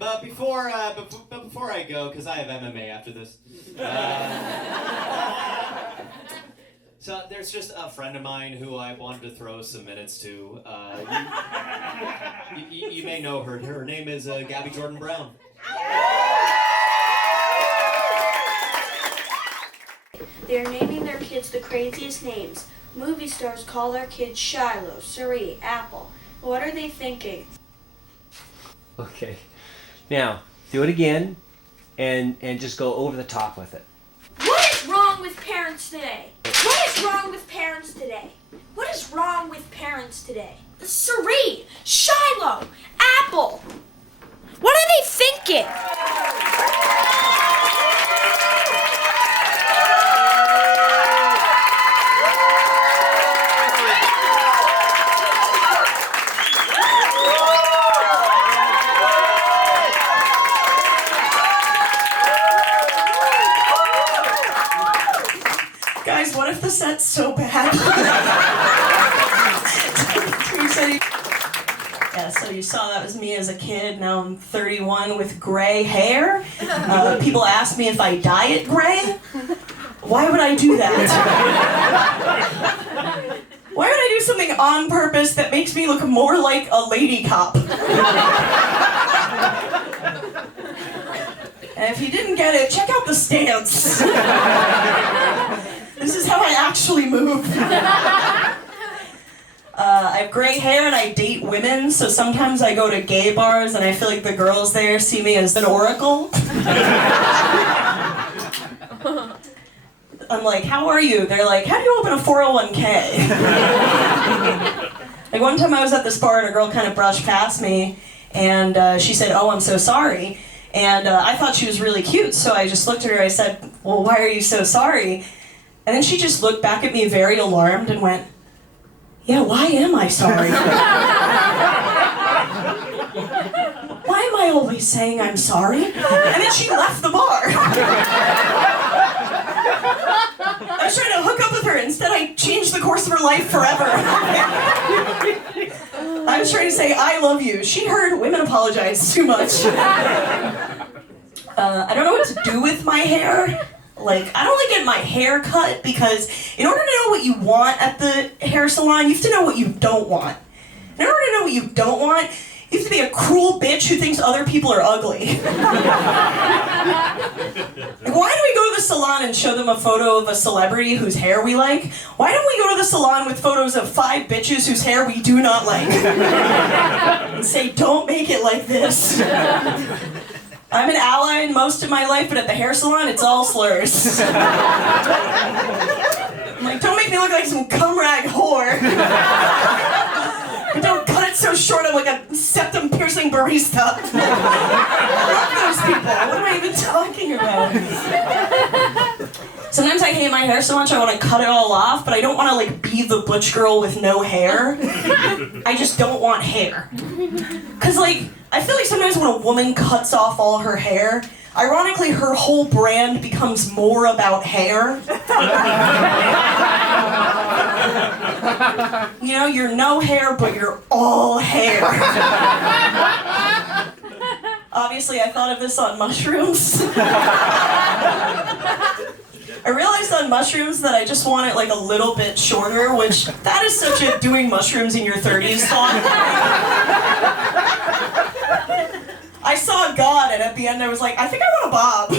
But before I go, because I have MMA after this. So there's just a friend of mine who I wanted to throw some minutes to. You may know her. Her name is Gabby Jordan Brown. They're naming their kids the craziest names. Movie stars call their kids Shiloh, Suri, Apple. What are they thinking? Okay. Now, do it again and just go over the top with it. What is wrong with parents today? What is wrong with parents today? What is wrong with parents today? Suri, Shiloh, Apple. What are they thinking? Guys, what if the set's so bad? Yeah, so you saw that was me as a kid. Now I'm 31 with gray hair. People ask me if I dye it gray. Why would I do that? Why would I do something on purpose that makes me look more like a lady cop? And if you didn't get it, check out the stance. This is how I actually move. I have gray hair and I date women, so sometimes I go to gay bars and I feel like the girls there see me as an oracle. I'm like, how are you? They're like, how do you open a 401k? Like one time I was at this bar and a girl kind of brushed past me and she said, oh, I'm so sorry. And I thought she was really cute, so I just looked at her, I said, well, why are you so sorry? And then she just looked back at me very alarmed and went, yeah, why am I sorry? Why am I always saying I'm sorry? And then she left the bar. I was trying to hook up with her. Instead, I changed the course of her life forever. I was trying to say, I love you. She heard women apologize too much. I don't know what to do with my hair. Like, I don't like getting my hair cut because in order to know what you want at the hair salon, you have to know what you don't want. In order to know what you don't want, you have to be a cruel bitch who thinks other people are ugly. Like, why do we go to the salon and show them a photo of a celebrity whose hair we like? Why don't we go to the salon with photos of 5 bitches whose hair we do not like? And say, don't make it like this. I'm an ally in most of my life, but at the hair salon, it's all slurs. I'm like, don't make me look like some cum rag whore. Don't cut it so short I'm like a septum-piercing barista. I love those people. What am I even talking about? Sometimes I hate my hair so much I want to cut it all off, but I don't want to like be the butch girl with no hair. I just don't want hair. Cause like, I feel like sometimes when a woman cuts off all her hair, ironically her whole brand becomes more about hair. You know, you're no hair, but you're all hair. Obviously, I thought of this on mushrooms. I realized on mushrooms that I just want it like a little bit shorter, which that is such a doing mushrooms in your 30s thought. I saw God, and at the end I was like, I think I want a bob.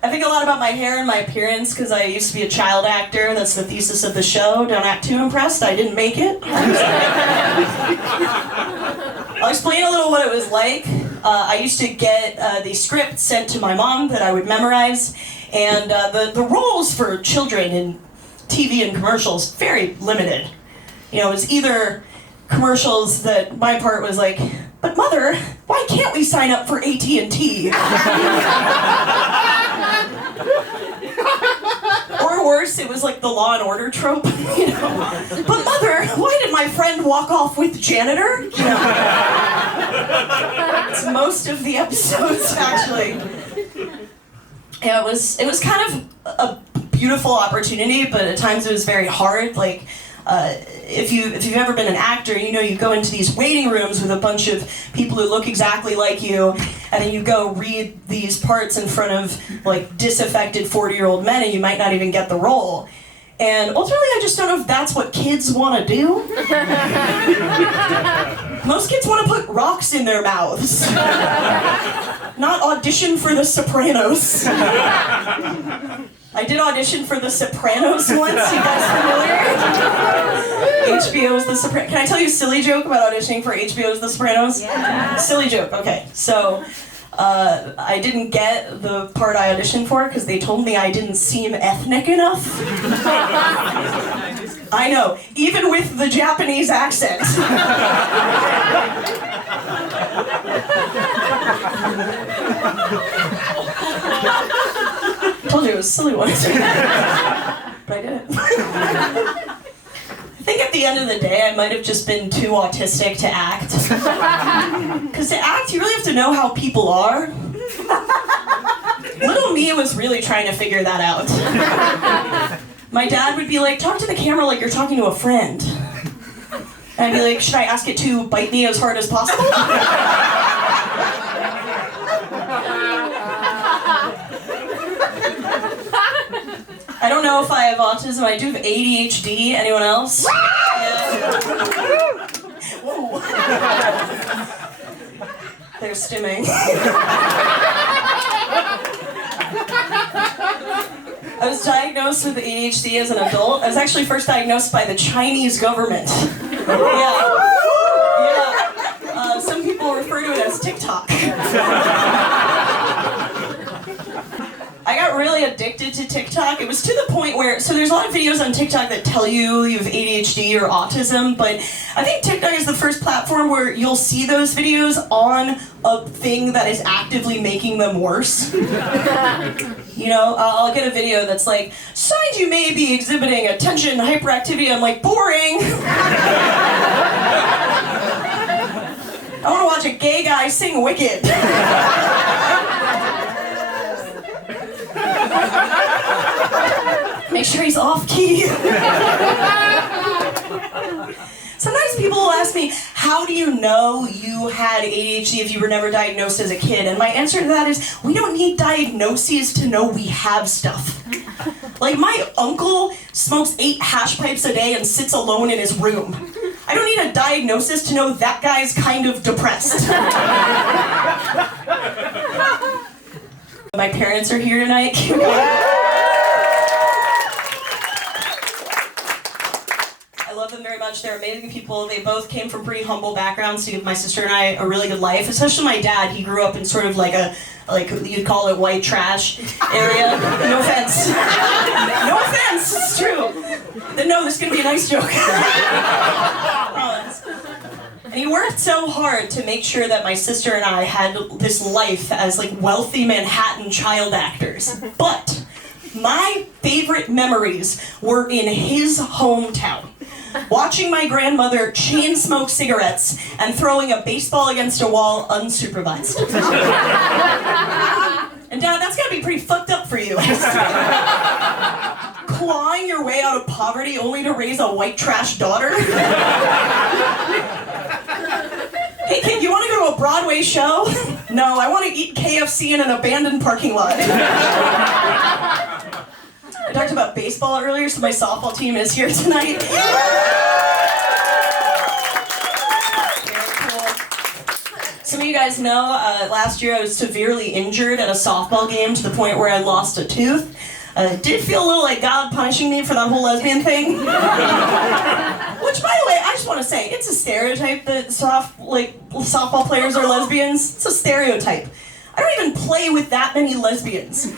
I think a lot about my hair and my appearance because I used to be a child actor. That's the thesis of the show. Don't act too impressed. I didn't make it. I'll explain a little what it was like. I used to get the script sent to my mom that I would memorize, and the roles for children in TV and commercials very limited. You know, it was either commercials that my part was like, but mother, why can't we sign up for AT&T? Or worse, it was like the Law and Order trope, you know. But mother, why did my friend walk off with janitor? You know. It's most of the episodes, actually. Yeah, it was kind of a beautiful opportunity, but at times it was very hard. Like, if you've ever been an actor, you know you go into these waiting rooms with a bunch of people who look exactly like you, and then you go read these parts in front of like disaffected 40-year-old men, and you might not even get the role. And ultimately, I just don't know if that's what kids want to do. Most kids want to put rocks in their mouths, not audition for The Sopranos. I did audition for The Sopranos once. You guys familiar? HBO's The Sopranos. Can I tell you a silly joke about auditioning for HBO's The Sopranos? Yeah. Silly joke. Okay, so I didn't get the part I auditioned for because they told me I didn't seem ethnic enough. I know, even with the Japanese accent. I told you it was a silly one. But I did it. I think at the end of the day, I might have just been too autistic to act. Because to act, you really have to know how people are. Little me was really trying to figure that out. My dad would be like, talk to the camera like you're talking to a friend. And I'd be like, should I ask it to bite me as hard as possible? I don't know if I have autism. I do have ADHD. Anyone else? Yeah. Whoa. They're stimming. I was diagnosed with ADHD as an adult. I was actually first diagnosed by the Chinese government. Yeah. Some people refer to it as TikTok. I got really addicted to TikTok. It was to the point where, so there's a lot of videos on TikTok that tell you you have ADHD or autism, but I think TikTok is the first platform where you'll see those videos on a thing that is actively making them worse. You know, I'll get a video that's like, signs you may be exhibiting attention hyperactivity. I'm like, boring. I want to watch a gay guy sing Wicked. Make sure he's off key. Sometimes people will ask me, how do you know you had ADHD if you were never diagnosed as a kid? And my answer to that is, we don't need diagnoses to know we have stuff. Like, my uncle smokes 8 hash pipes a day and sits alone in his room. I don't need a diagnosis to know that guy's kind of depressed. My parents are here tonight. I love them very much. They're amazing people. They both came from pretty humble backgrounds to give my sister and I a really good life, especially my dad. He grew up in sort of like you'd call it white trash area. No offense. No offense, it's true. No, this is going to be a nice joke. And he worked so hard to make sure that my sister and I had this life as like wealthy Manhattan child actors. But my favorite memories were in his hometown. Watching my grandmother chain smoke cigarettes and throwing a baseball against a wall unsupervised. And Dad, that's gotta be pretty fucked up for you. Clawing your way out of poverty only to raise a white trash daughter? Hey kid, you want to go to a Broadway show? No, I want to eat KFC in an abandoned parking lot. I talked about baseball earlier, so my softball team is here tonight. Very cool. Some of you guys know, last year I was severely injured at a softball game to the point where I lost a tooth. It did feel a little like God punishing me for that whole lesbian thing. Which, by the way, I just want to say, it's a stereotype that softball players are lesbians. It's a stereotype. I don't even play with that many lesbians.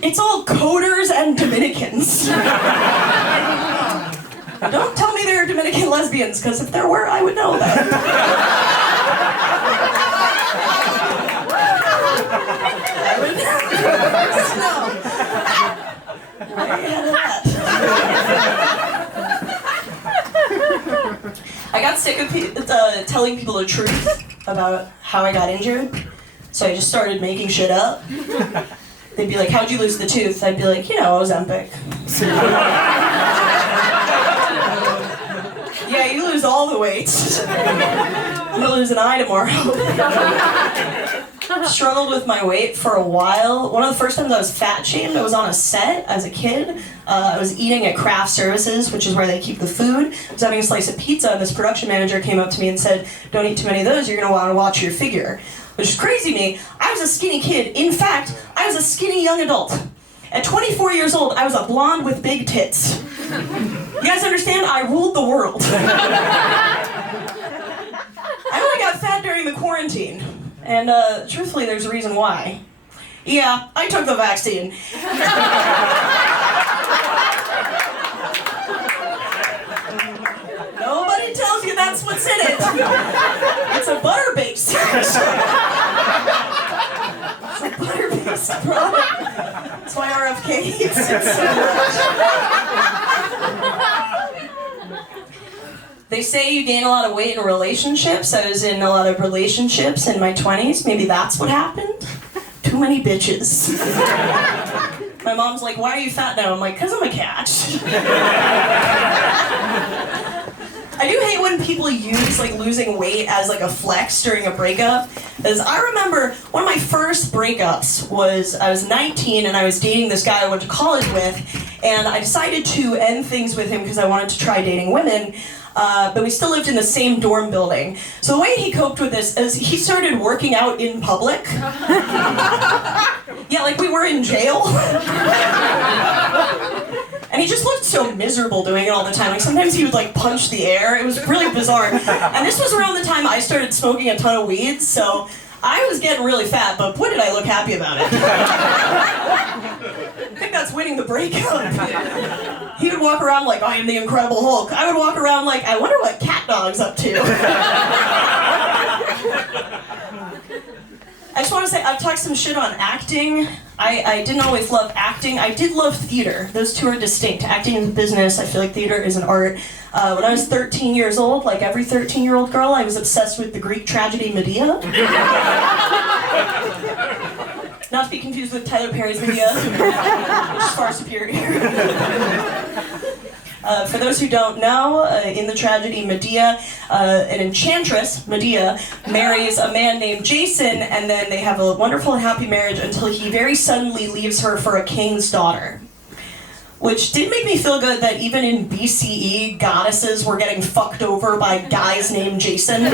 It's all coders and Dominicans. Don't tell me there are Dominican lesbians, because if there were, I would know that. I would know. I got sick of telling people the truth about how I got injured, so I just started making shit up. They'd be like, how'd you lose the tooth? I'd be like, Ozempic. Yeah, you lose all the weight. I'm gonna lose an eye tomorrow. Struggled with my weight for a while. One of the first times I was fat shamed, I was on a set as a kid. I was eating at craft services, which is where they keep the food. I was having a slice of pizza, and this production manager came up to me and said, "Don't eat too many of those, you're gonna wanna watch your figure." Which is crazy to me. I was a skinny kid. In fact, I was a skinny young adult. At 24 years old, I was a blonde with big tits. You guys understand? I ruled the world. I only got fat during the quarantine. And truthfully, there's a reason why. Yeah, I took the vaccine. Nobody tells you that's what's in it. It's a butter base. It's a butter based product. That's why RFK hates it so much. They say you gain a lot of weight in relationships. I was in a lot of relationships in my 20s. Maybe that's what happened. Too many bitches. My mom's like, "Why are you fat now?" I'm like, "'Cause I'm a cat." I do hate when people use like losing weight as like a flex during a breakup. As I remember, one of my first breakups was I was 19 and I was dating this guy I went to college with, and I decided to end things with him because I wanted to try dating women. But we still lived in the same dorm building. So the way he coped with this is he started working out in public. Yeah, like we were in jail. And he just looked so miserable doing it all the time. Like sometimes he would like punch the air. It was really bizarre. And this was around the time I started smoking a ton of weed, so I was getting really fat, but boy did I look happy about it. I think that's winning the breakup. He would walk around like, "I am the Incredible Hulk." I would walk around like, "I wonder what Cat Dog's up to." I just want to say, I've talked some shit on acting. I didn't always love acting. I did love theater. Those two are distinct. Acting is a business. I feel like theater is an art. When I was 13 years old, like every 13-year-old girl, I was obsessed with the Greek tragedy Medea. Not to be confused with Tyler Perry's Medea, which is far superior. For those who don't know, in the tragedy Medea, an enchantress, Medea, marries a man named Jason, and then they have a wonderful and happy marriage until he very suddenly leaves her for a king's daughter. Which did make me feel good that even in BCE, goddesses were getting fucked over by guys named Jason.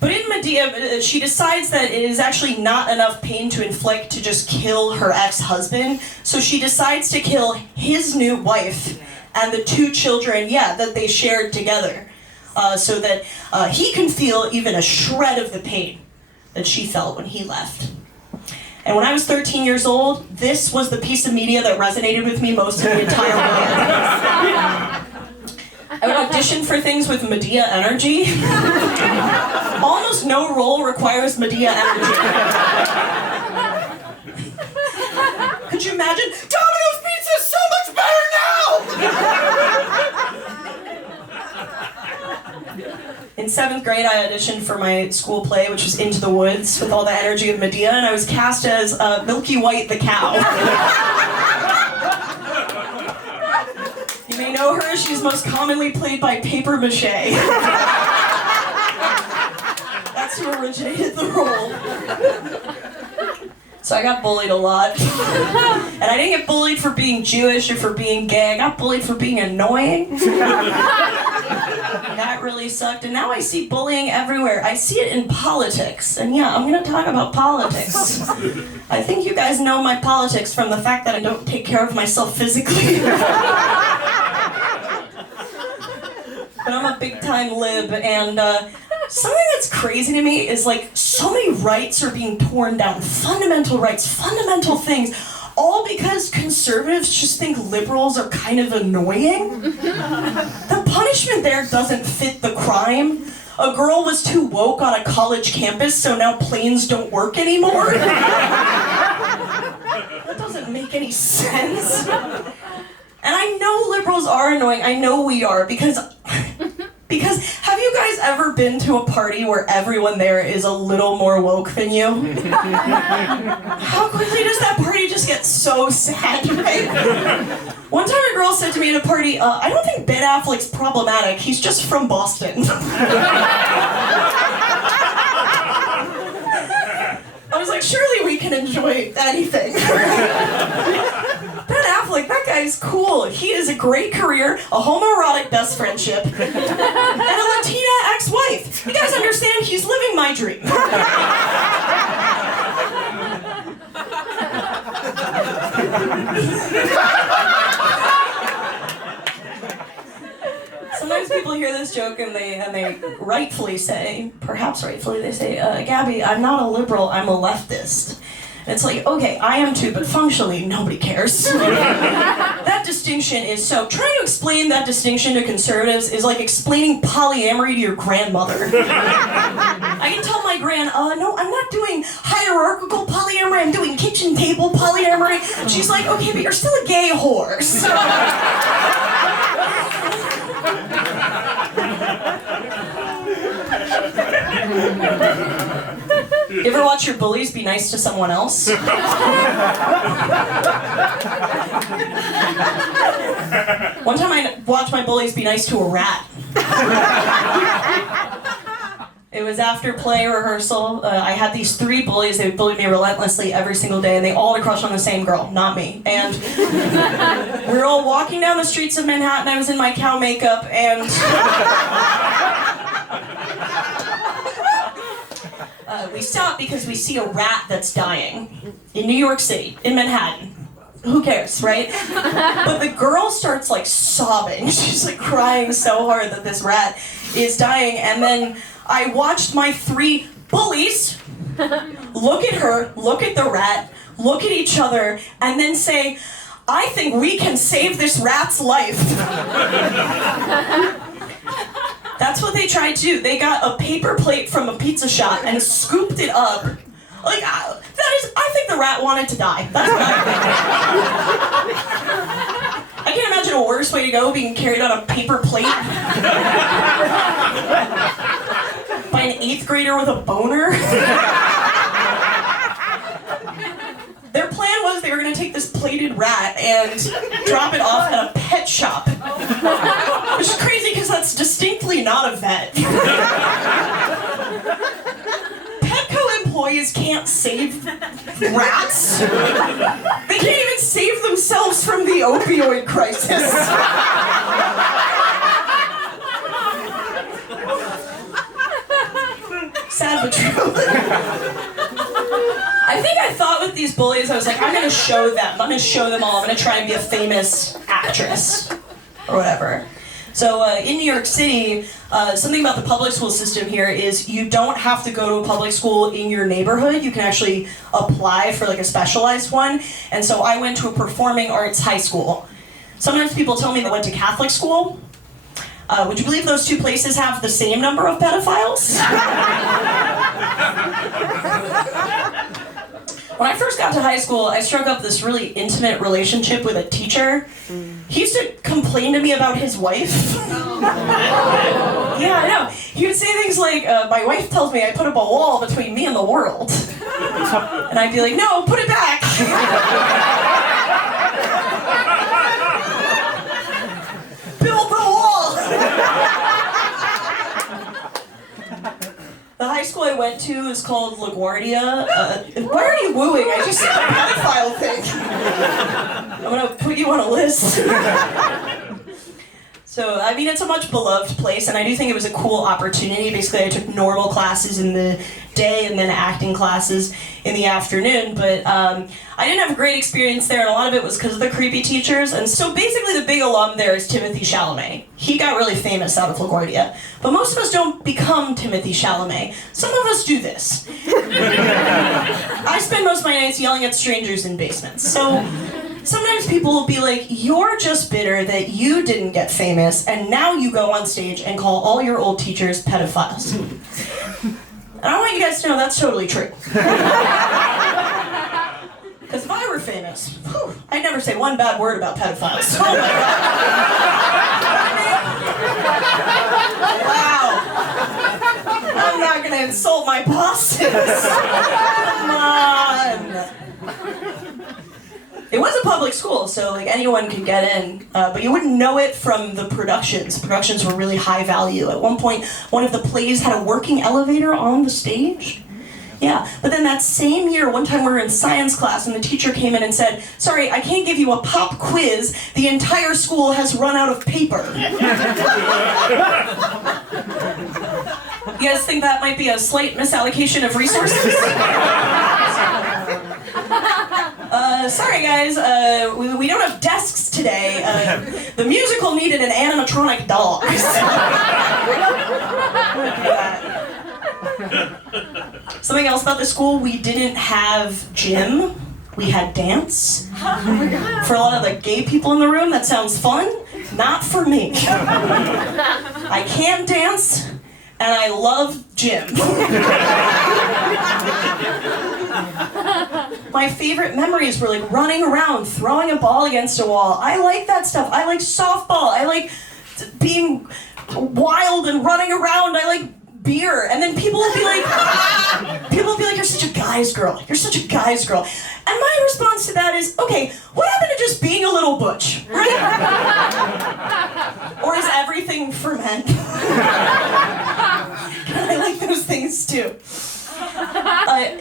But in Medea, she decides that it is actually not enough pain to inflict to just kill her ex-husband, so she decides to kill his new wife and the 2 children, that they shared together, so that he can feel even a shred of the pain that she felt when he left. And when I was 13 years old, this was the piece of media that resonated with me most in the entire world. I would audition for things with Medea energy. Almost no role requires Medea energy. Could you imagine? Domino's Pizza is so much better now! In 7th grade, I auditioned for my school play, which was Into the Woods, with all the energy of Medea, and I was cast as Milky White the cow. You may know her, she's most commonly played by paper mache. That's who originated the role. So I got bullied a lot. And I didn't get bullied for being Jewish or for being gay, I got bullied for being annoying. That really sucked, and now I see bullying everywhere. I see it in politics, and I'm gonna talk about politics. I think you guys know my politics from the fact that I don't take care of myself physically. But I'm a big-time lib, and something that's crazy to me is like so many rights are being torn down. Fundamental rights, fundamental things, all because conservatives just think liberals are kind of annoying. The punishment there doesn't fit the crime. A girl was too woke on a college campus, so now planes don't work anymore. That doesn't make any sense. And I know liberals are annoying, I know we are, because have you guys guys ever been to a party where everyone there is a little more woke than you? How quickly does that party just get so sad, right? One time a girl said to me at a party, I don't think Ben Affleck's problematic, he's just from Boston. I was like, surely we can enjoy anything. Ben Affleck, that guy's cool. He has a great career, a homoerotic best friendship, and a Latina ex-wife. You guys understand? He's living my dream. Sometimes people hear this joke and they rightfully say, perhaps rightfully, they say, Gabby, I'm not a liberal, I'm a leftist. And it's like, okay, I am too, but functionally, nobody cares. That distinction is so... Trying to explain that distinction to conservatives is like explaining polyamory to your grandmother. I can tell my gran, no, I'm not doing hierarchical polyamory, I'm doing kitchen table polyamory. She's like, okay, but you're still a gay whore, so... You ever watch your bullies be nice to someone else? One time I watched my bullies be nice to a rat. It was after play rehearsal. I had these 3 bullies. They bullied me relentlessly every single day, and they all had a crush on the same girl, not me. And we were all walking down the streets of Manhattan. I was in my cow makeup, and... we stop because we see a rat that's dying in New York City, in Manhattan. Who cares, right? But the girl starts like sobbing. She's like crying so hard that this rat is dying. And then I watched my 3 bullies look at her, look at the rat, look at each other, and then say, I think we can save this rat's life. That's what they tried to do. They got a paper plate from a pizza shop and scooped it up. Like, I think the rat wanted to die. That's what I think. I can't imagine a worse way to go, being carried on a paper plate by an 8th grader with a boner. Their plan was they were going to take this plated rat and drop it off at a pet shop. Which is crazy because that's distinctly not a vet. Petco employees can't save rats. They can't even save themselves from the opioid crisis. Sad but true. I think I thought with these bullies, I was like, I'm gonna show them. I'm gonna show them all. I'm gonna try and be a famous actress. Or whatever. So in New York City, something about the public school system here is you don't have to go to a public school in your neighborhood. You can actually apply for like a specialized one. And so I went to a performing arts high school. Sometimes people tell me they went to Catholic school. Would you believe those 2 places have the same number of pedophiles? When I first got to high school, I struck up this really intimate relationship with a teacher. He used to complain to me about his wife. Yeah, I know. He would say things like, my wife tells me I put up a wall between me and the world. And I'd be like, no, put it back. Build the wall. The high school I went to is called LaGuardia. Why are you wooing? I just said a pedophile thing. I'm gonna put you on a list. So, I mean, it's a much beloved place, and I do think it was a cool opportunity. Basically, I took normal classes in the day and then acting classes in the afternoon, but I didn't have a great experience there, and a lot of it was because of the creepy teachers. And so basically the big alum there is Timothy Chalamet. He got really famous out of LaGuardia, but most of us don't become Timothy Chalamet. Some of us do this. I spend most of my nights yelling at strangers in basements. So sometimes people will be like, you're just bitter that you didn't get famous, and now you go on stage and call all your old teachers pedophiles. And I want you guys to know that's totally true. Because if I were famous, I'd never say one bad word about pedophiles. Oh my God. Wow. insult my bosses. Come on. It was a public school, so like anyone could get in, but you wouldn't know it from the productions. Productions were really high value. At one point, one of the plays had a working elevator on the stage. Yeah, but then that same year, one time we were in science class and the teacher came in and said, "Sorry, I can't give you a pop quiz. The entire school has run out of paper." You guys think that might be a slight misallocation of resources? Sorry guys, we don't have desks today. The musical needed an animatronic dog. Something else about the school, we didn't have gym, we had dance. For a lot of the gay people in the room, that sounds fun. Not for me. I can dance, and I love gym. My favorite memories were like running around, throwing a ball against a wall. I like that stuff. I like softball. I like being wild and running around. I like beer. And then people will be like, "You're such a guy's girl. You're such a guy's girl." And my response to that is, okay, what happened to just being a little butch, right? Or is everything for men? I like those things too.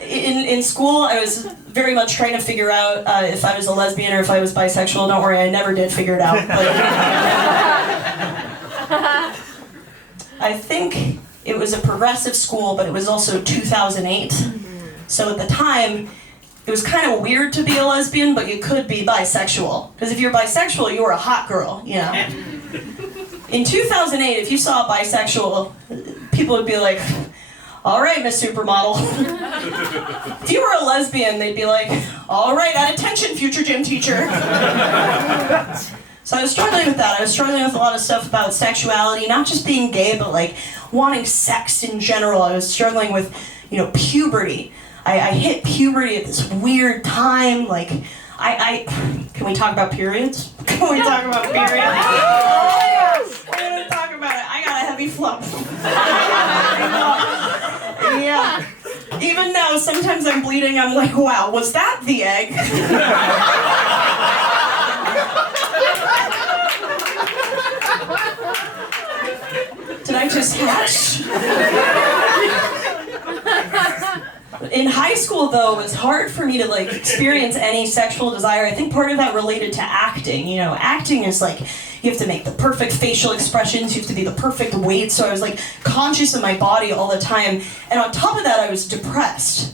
In school, I was very much trying to figure out if I was a lesbian or if I was bisexual. Don't worry, I never did figure it out. But I think it was a progressive school, but it was also 2008. So at the time, it was kind of weird to be a lesbian, but you could be bisexual. Because if you're bisexual, you were a hot girl, you know. In 2008, if you saw a bisexual, people would be like, "All right, Miss Supermodel." If you were a lesbian, they'd be like, "All right, at attention, future gym teacher." So I was struggling with that. I was struggling with a lot of stuff about sexuality, not just being gay, but like wanting sex in general. I was struggling with, puberty. I hit puberty at this weird time. Like, can we talk about periods? Can we talk about periods? We're gonna talk about it. I got a heavy flump. Yeah. Even now, sometimes I'm bleeding. I'm like, wow, was that the egg? Did I just hatch? In high school, though, it was hard for me to experience any sexual desire. I think part of that related to acting. Acting is you have to make the perfect facial expressions, you have to be the perfect weight, so I was conscious of my body all the time. And on top of that, I was depressed.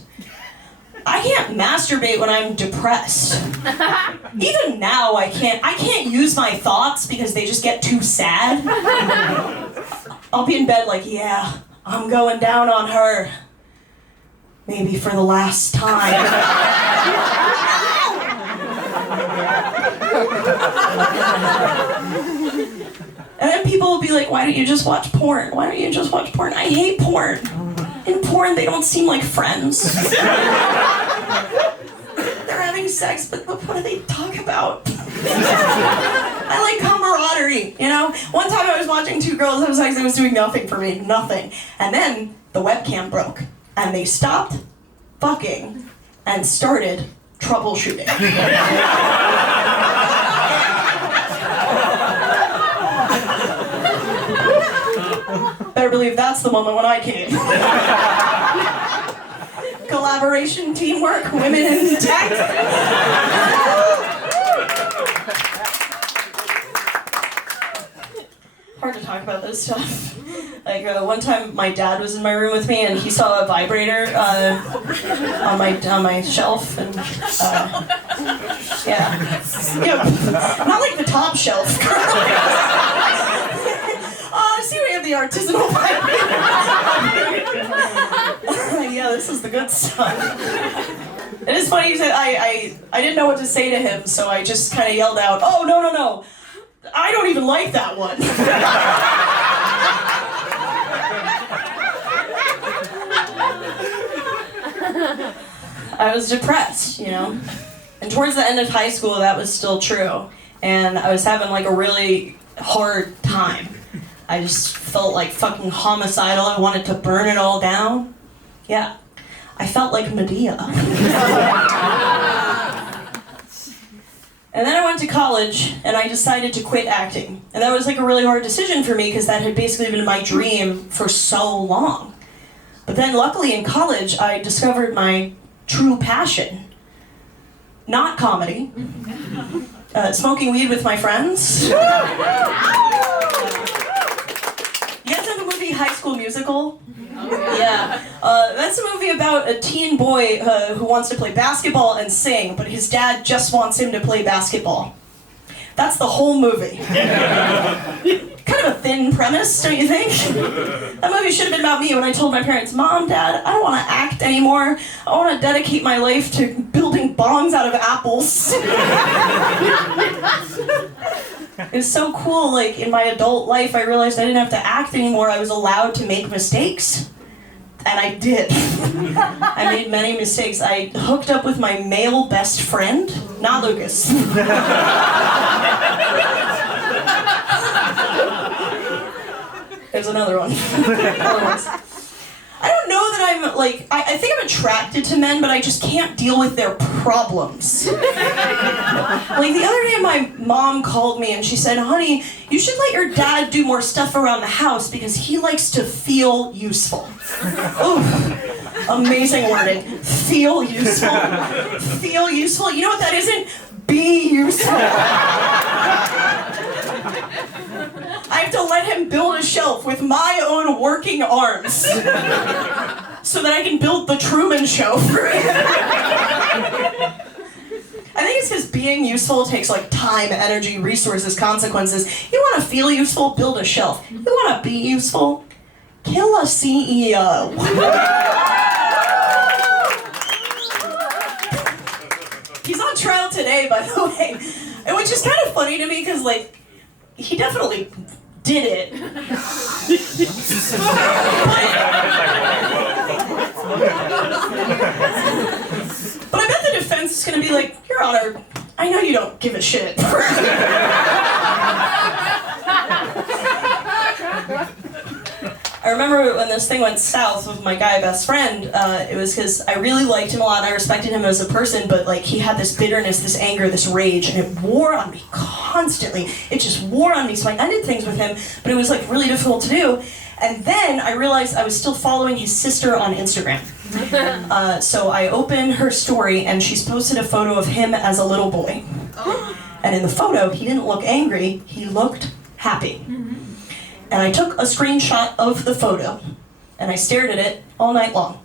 I can't masturbate when I'm depressed. Even now, I can't use my thoughts because they just get too sad. I'll be in bed yeah, I'm going down on her. Maybe for the last time. And then people will be like, "Why don't you just watch porn? Why don't you just watch porn?" I hate porn. In porn, they don't seem like friends. They're having sex, but what do they talk about? I like camaraderie, One time I was watching two girls have sex, it was doing nothing for me, nothing. And then the webcam broke, and they stopped fucking and started troubleshooting. Better believe that's the moment when I came. Collaboration, teamwork, women in tech. Hard to talk about this stuff. One time my dad was in my room with me and he saw a vibrator on my shelf and not like the top shelf. See, we have the artisanal vibrator. Yeah, this is the good stuff. It is funny, I didn't know what to say to him, so I just kind of yelled out, "Oh, no. I don't even like that one." I was depressed, And towards the end of high school, that was still true. And I was having a really hard time. I just felt fucking homicidal. I wanted to burn it all down. Yeah, I felt like Medea. And then I went to college, and I decided to quit acting. And that was like a really hard decision for me, because that had basically been my dream for so long. But then luckily in college, I discovered my true passion. Not comedy. Smoking weed with my friends. You guys know the movie High School Musical? Yeah. That's a movie about a teen boy who wants to play basketball and sing, but his dad just wants him to play basketball. That's the whole movie. Kind of a thin premise, don't you think? That movie should have been about me when I told my parents, Mom, Dad, I don't want to act anymore. I want to dedicate my life to building bongs out of apples. It was so cool, like, in my adult life, I realized I didn't have to act anymore. I was allowed to make mistakes. And I did. I made many mistakes. I hooked up with my male best friend, not Lucas. There's another one. I don't know that I'm, like, I think I'm attracted to men, but I just can't deal with their problems. Like, the other day my mom called me and she said, honey, you should let your dad do more stuff around the house because he likes to feel useful. Ooh, amazing wording. Feel useful. Feel useful. You know what that isn't? Be useful. I have to let him build a shelf with my own working arms so that I can build the Truman Show for him. I think it's because being useful takes like time, energy, resources, consequences. You want to feel useful, build a shelf. You want to be useful, kill a CEO. He's on trial today, by the way. And which is kind of funny to me because, like, he definitely did it. But I bet the defense is going to be like, Your Honor, I know you don't give a shit. I remember when this thing went south with my guy best friend, it was because I really liked him a lot and I respected him as a person, but like he had this bitterness, this anger, this rage, and it wore on me constantly. It just wore on me, so I ended things with him, but it was like really difficult to do. And then I realized I was still following his sister on Instagram. So I opened her story and she's posted a photo of him as a little boy. And in the photo, he didn't look angry, he looked happy. And I took a screenshot of the photo, and I stared at it all night long.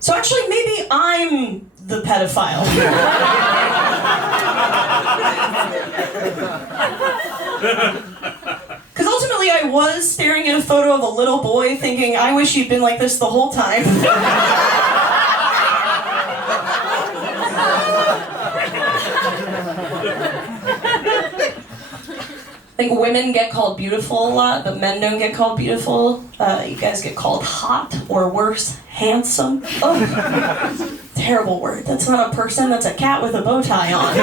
So actually, maybe I'm the pedophile. Because ultimately I was staring at a photo of a little boy thinking, I wish you'd been like this the whole time. I think women get called beautiful a lot, but men don't get called beautiful. You guys get called hot, or worse, handsome. Oh, terrible word. That's not a person, that's a cat with a bow tie on.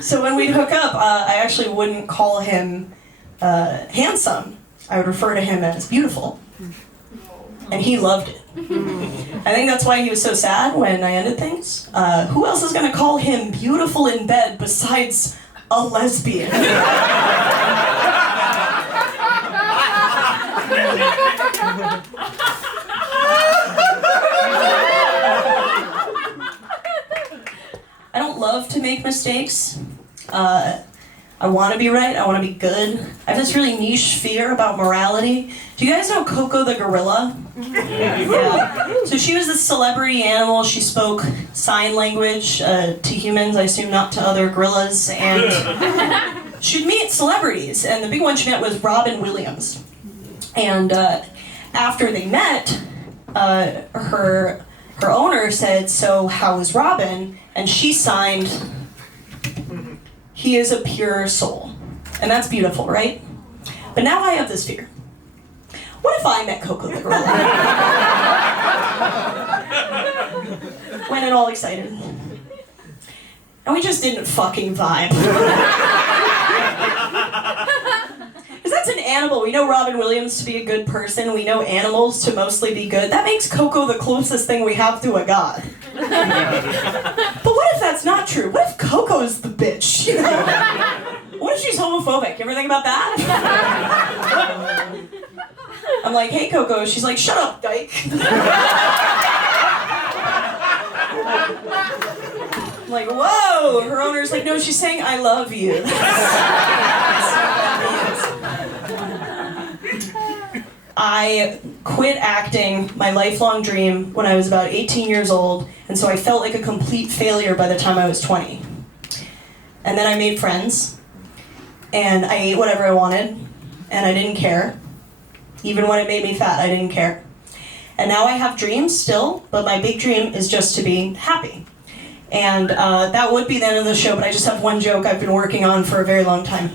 So when we'd hook up, I actually wouldn't call him handsome. I would refer to him as beautiful. And he loved it. I think that's why he was so sad when I ended things. Who else is going to call him beautiful in bed besides a lesbian? I don't love to make mistakes. I want to be right, I want to be good. I have this really niche fear about morality. Do you guys know Koko the Gorilla? Yeah. So she was this celebrity animal. She spoke sign language to humans, I assume not to other gorillas, and she'd meet celebrities, and the big one she met was Robin Williams. And after they met, her owner said, so how was Robin? And she signed, he is a pure soul. And that's beautiful, right? But now I have this fear. What if I met Koko the Gorilla? Went in all excited. And we just didn't fucking vibe. animal. We know Robin Williams to be a good person. We know animals to mostly be good. That makes Koko the closest thing we have to a god. But what if that's not true? What if Koko's the bitch? You know? What if she's homophobic? You ever think about that? I'm like, hey Koko. She's like, shut up, dyke. I'm like, whoa! Her owner's like, no, she's saying I love you. I quit acting, my lifelong dream, when I was about 18 years old, and so I felt like a complete failure by the time I was 20. And then I made friends, and I ate whatever I wanted, and I didn't care. Even when it made me fat, I didn't care. And now I have dreams still, but my big dream is just to be happy. And that would be the end of the show, but I just have one joke I've been working on for a very long time.